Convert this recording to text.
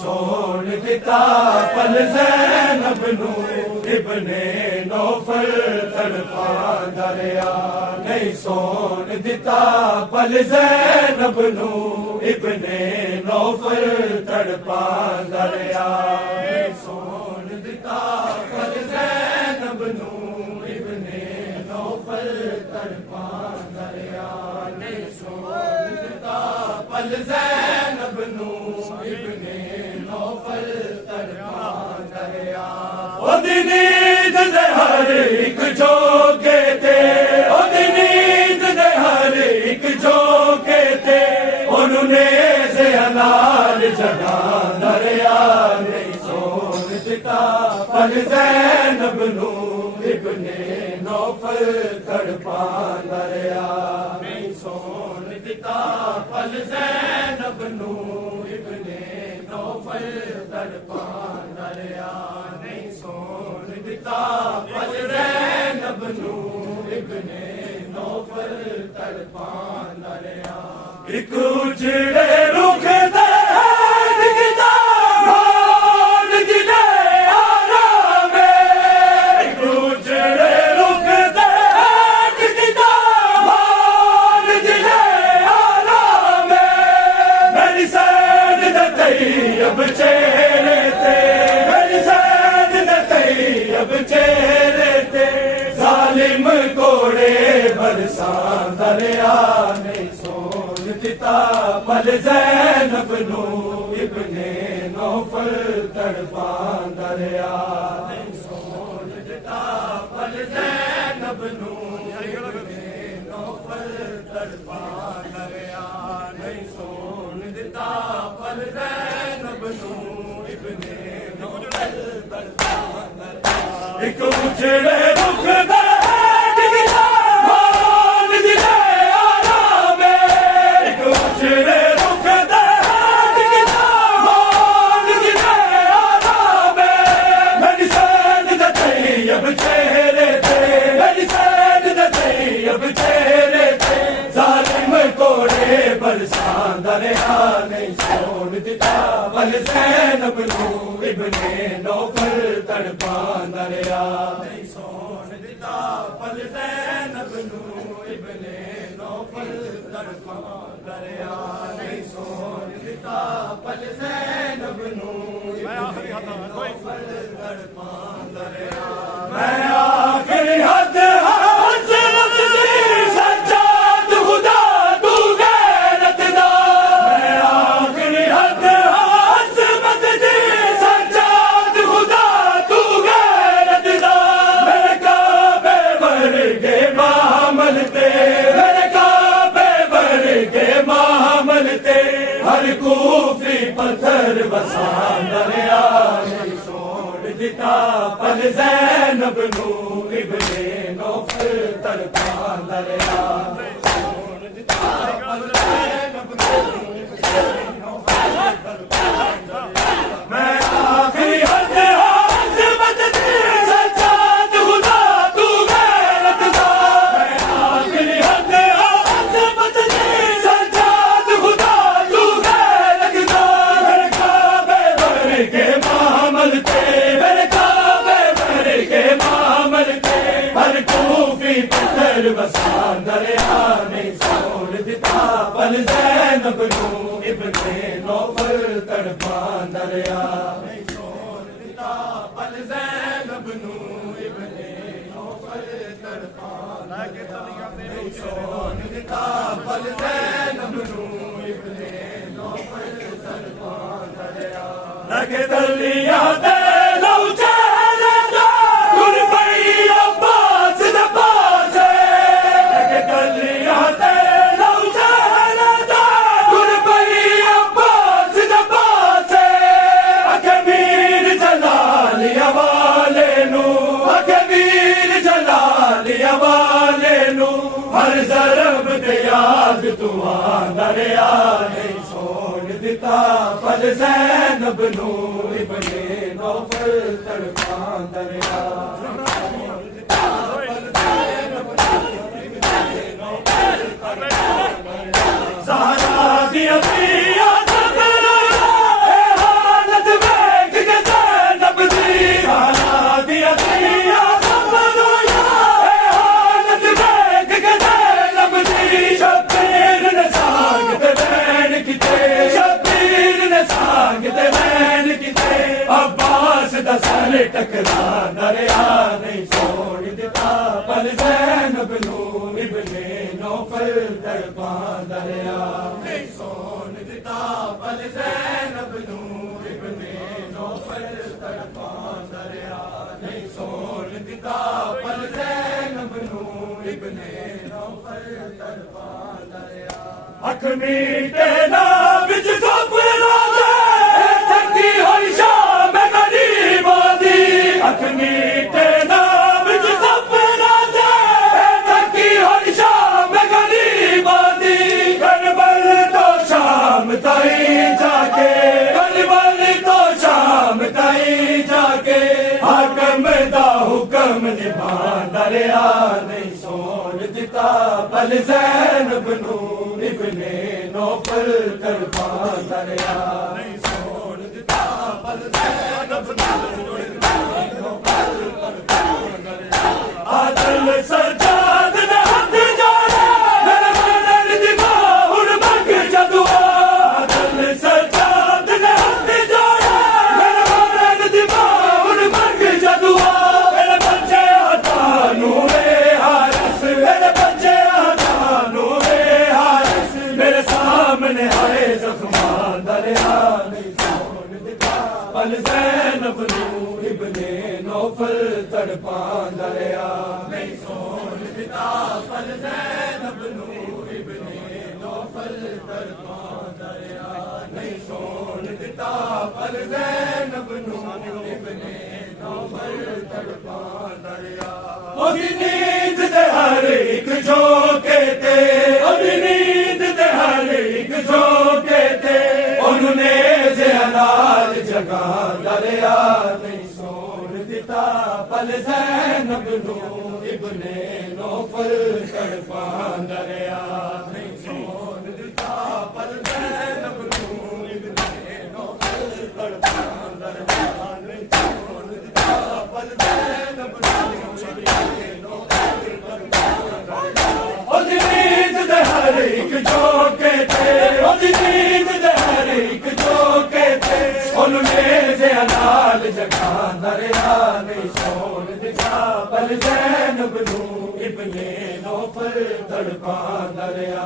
سون دتا پل زینب نو ابن نوفل تڑپاں دریا نہیں سون دتا پل زینب نو ابن نوفل تڑپاں دریا نہیں سون دتا پل زینب نو ابن نوفل تڑپاں دریا نہیں سون دتا پل زینب نو ابن نوفل تڑپاں دریا او دی نیند دے ہر ایک جوگے تے او دی نیند دے ہر ایک جوگے تے انہوں نے سے انال جگاں دریا نہیں سون دتا پل زینب نو ابن نوفل تڑپاں دریا نہیں سون دتا پل زینب نو ابن نوفل تڑپاں دریا نہیں سون دتا پل زینب نو ابن نوفل تڑپاں دریا ایک اجڑے رخ دے دکھتا بھان جلے آرام ایک اجڑے رخ دے دکھتا بھان جلے آرام میری سید دے طیب چہرے تے میری سید دے طیب چہرے تے ظالم کوڑے برساں دریا نہیں سون دتا پل زینب نو ابن نوفل تڑپاں دریا نہیں سون دتا پل زینب نو ابن نوفل تڑپاں دریا نہیں سون دتا پل زینب نو ابن نوفل تڑپاں دریا ایک اجڑے رخ دے دکھتا بھان جلے آرام ایک اجڑے رخ دے دکھتا بھان جلے آرام میری سید دے طیب چہرے تے میری سید دے طیب چہرے تے ظالم کوڑے برساں دریا نہیں سون دتا پل زینب نو ابن نوفل تڑپاں دریا نہیں سون دتا پل زینب نو ابن نوفل تڑپاں دریا نہیں سون دتا پل زینب نو ابن نوفل تڑپاں دریا میں آخری حد حضرت دی سجاد خدا تو غیرت دا میں آخری حد حضرت دی سجاد خدا تو غیرت دا میرے کعبے ورگے محمل تے میرے کعبے ورگے محمل تے ہر کوفی پتھر وساں دریا نہیں سون دتا پل زینب نو ابن نوفل تڑپاں دریا نہیں سون دتا پل زینب نو ابن نوفل تڑپاں دریا میں آخری حد عظمت دی سجاد خدا تو غیرت دا میں آخری حد عظمت دی سجاد خدا تو غیرت دا میرے کعبے ورگے محمل تے میرے کعبے ورگے محمل تے ہر کوفی پتھر وساں دریا نہیں سون دتا پل زینب نو ابن نوفل تڑپاں دریا نہیں سون دتا پل زینب نو ابن نوفل تڑپاں دریا نہیں سون دتا پل زینب نو ابن نوفل تڑپاں دریا لگے دریا دے لو چہرے دا گر پئی عباس دے پاسے لگے دریا دے لو چہرے دا گر پئی عباس دے پاسے اکھے ویر جلالی والے نو اکھے ویر جلالی والے نو ہر ضرب دے یاد تو آں دریا نہیں سون دتا پل زینب نو ابن نوفل تڑپاں دریا زہرا دی ابھی ਟਕਰਾ ਦਰਿਆ ਨਹੀਂ ਸੋਣ ਦਿੱਤਾ ਪਲ ਜ਼ੈਨਬ ਨੂੰ ਇਬਨੇ ਨੌਫਲ ਤੜਪਾ ਦਰਿਆ ਨਹੀਂ ਸੋਣ ਦਿੱਤਾ ਪਲ ਜ਼ੈਨਬ ਨੂੰ ਇਬਨੇ ਨੌਫਲ ਤੜਪਾ ਦਰਿਆ ਨਹੀਂ ਸੋਣ ਦਿੱਤਾ ਪਲ ਜ਼ੈਨਬ ਨੂੰ ਇਬਨੇ ਨੌਫਲ ਤੜਪਾ ਦਰਿਆ ਅੱਖ ਮੀਟੇ ਨਾ ਵਿੱਚ ਸੁਪਨਾ ਦੇ ਥੱਕੀ ਹੋਈ ਸ਼ਾਮ ਗਰੀਬਾਂ ਦੀ ਅੱਖ ਮੀਟੇ ਨਾ ਵਿੱਚ ਸੁਪਨਾ ਦੇ ਥੱਕੀ ਹੋਈ ਸ਼ਾਮ ਗਰੀਬਾਂ ਦੀ ਕਰਬਲ ਤੋਂ ਸ਼ਾਮ ਤਾਈਂ ਜਾ ਕੇ ਕਰਬਲ ਤੋਂ ਸ਼ਾਮ ਤਾਈਂ ਜਾ ਕੇ ਹਾਕਮ ਦਾ ਹੁਕਮ ਨਿਭਾਉਂਦਾ ਰਿਹਾ ਨਹੀਂ ਸੋਣ ਦਿੱਤਾ ਪਲ ਜ਼ੈਨਬ ਨੂੰ ਇਬਨੇ ਨੌਫਲ ਤੜਪਾਉਂਦਾ ਰਿਹਾ ਨਹੀਂ ਸੋਣ ਦਿੱਤਾ ਪਲ ਜ਼ੈਨਬ ਨੂੰ ਇਬਨੇ ਨੌਫਲ ਤੜਪਾਉਂਦਾ ਰਿਹਾ ਆਦਲ ਸਜਾਦ ਨੇ ਹੱਥ ਜੋੜੇ ਮੇਰੇ ਮਨ ਦੀ ਮਾਂ ਹੁਣ ਮੰਗ ਜਦੁਆ ਆਦਲ ਸਜਾਦ ਨੇ ਹੱਥ ਜੋੜੇ ਮੇਰੇ ਮਨ ਦੀ ਮਾਂ ਹੁਣ ਮੰਗ ਜਦੁਆ ਮੇਰੇ ਬੱਚੇ ਹੱਥਾਂ ਨੂੰ ਵੇ ਹਾਰਸ ਮੇਰੇ ਬੱਚੇ ਹੱਥਾਂ ਨੂੰ ਵੇ ਹਾਰਸ ਮੇਰੇ ਸਾਹਮਣੇ ਆਏ ਜ਼ਖਮਾਂ ਦਰਿਆ ਨਹੀਂ ਸੋਣ ਦਿੱਤਾ ਪਲ ਜ਼ੈਨਬ ਨੂੰ ਇਬਨੇ ਨੌਫਲ ਤੜਪਾ ਦਰਿਆ ਨਹੀਂ ਸੋਣ ਦਿੱਤਾ ਪਲ ਜ਼ੈਨਬ ਨੂੰ ਇਬਨੇ ਨੌਫਲ ਤੜਪਾ ਦਰਿਆ ਨਹੀਂ ਸੋਣ ਦਿੱਤਾ ਪਲ ਜ਼ੈਨਬ ਨੂੰ ਇਬਨੇ ਨੌਫਲ ਤੜਪਾ ਦਰਿਆ ਉਹਦੀ ਨੀਂਦ ਤੇ ਹਰ ਇੱਕ ਝੋਕੇ ਤੇ ਉਹਦੀ ਨੀਂਦ ਤੇ ਹਰ ਇੱਕ ਝੋਕੇ ਤੇ ਉਹਨੂੰ ਨੇਜ਼ੇ ਨਾਲ ਜਗਾ ਦਰਿਆ ਨਹੀਂ ਸੋਣ ਦਿੱਤਾ ਪਲ ਜ਼ੈਨਬ ਨੂੰ ਇਬਨੇ ਨੌਫਲ ਤੜਪਾ ਦਰਿਆ ਨਹੀਂ ਸੋਣ ਦਿੱਤਾ ਪਲ ਜ਼ੈਨਬ ਨੂੰ ਇਬਨੇ ਨੌਫਲ ਤੜਪਾ ਦਰਿਆ ਨਹੀਂ ਸੋਣ ਦਿੱਤਾ ਪਲ ਜ਼ੈਨਬ ਨੂੰ ਇਬਨੇ ਨੌਫਲ ਤੜਪਾ ਦਰਿਆ ਉਹਦੀ ਨੀਂਦ ਦੇ ਹਰ ਇੱਕ ਝੋਕੇ ਤੇ ਉਹਦੀ ਨੀਂਦ ਦੇ ਹਰ ਇੱਕ ਝੋਕੇ ਤੇ ਉਹਨੂੰ ਨੇਜ਼ੇ ਨਾਲ ਜਗਾ ਦਰਿਆ ਨਹੀਂ ਸੋਣ ਦਿੱਤਾ ਪਲ ਜ਼ੈਨਬ ਨੂੰ ਇਬਨੇ ਨੌਫਲ ਤੜਪਾ ਦਰਿਆ